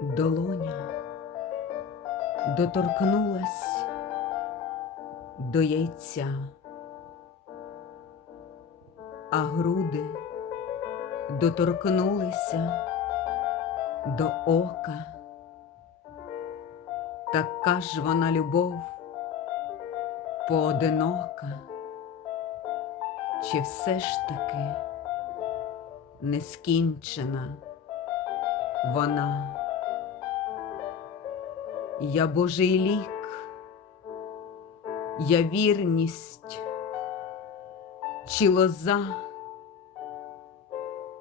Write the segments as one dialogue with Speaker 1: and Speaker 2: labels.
Speaker 1: Долоня доторкнулась до яйця, а груди доторкнулися до ока. Така ж вона любов поодинока, чи все ж таки нескінчена вона? Я Божий лік, я вірність, чи лоза,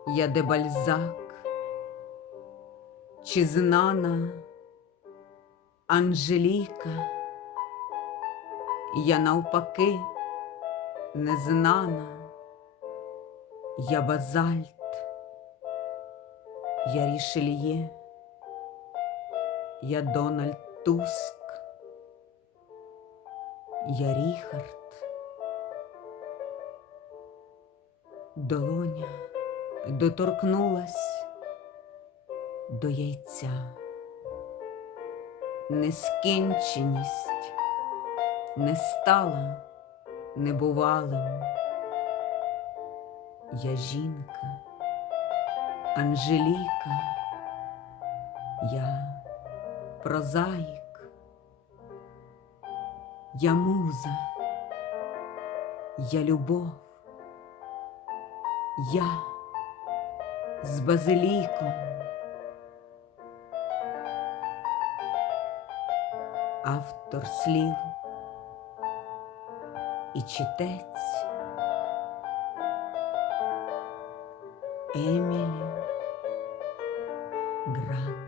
Speaker 1: я де бальзак, чи знана Анжеліка, я навпаки незнана, я базальт, я рішельє. Я Дональд Туск, я Ріхард, долоня доторкнулась до яйця, нескінченість не стала небувалим. Я жінка, Анжеліка, я прозаїк, я муза, я любов, я з базиліком, автор слів і читець Емілі Грант.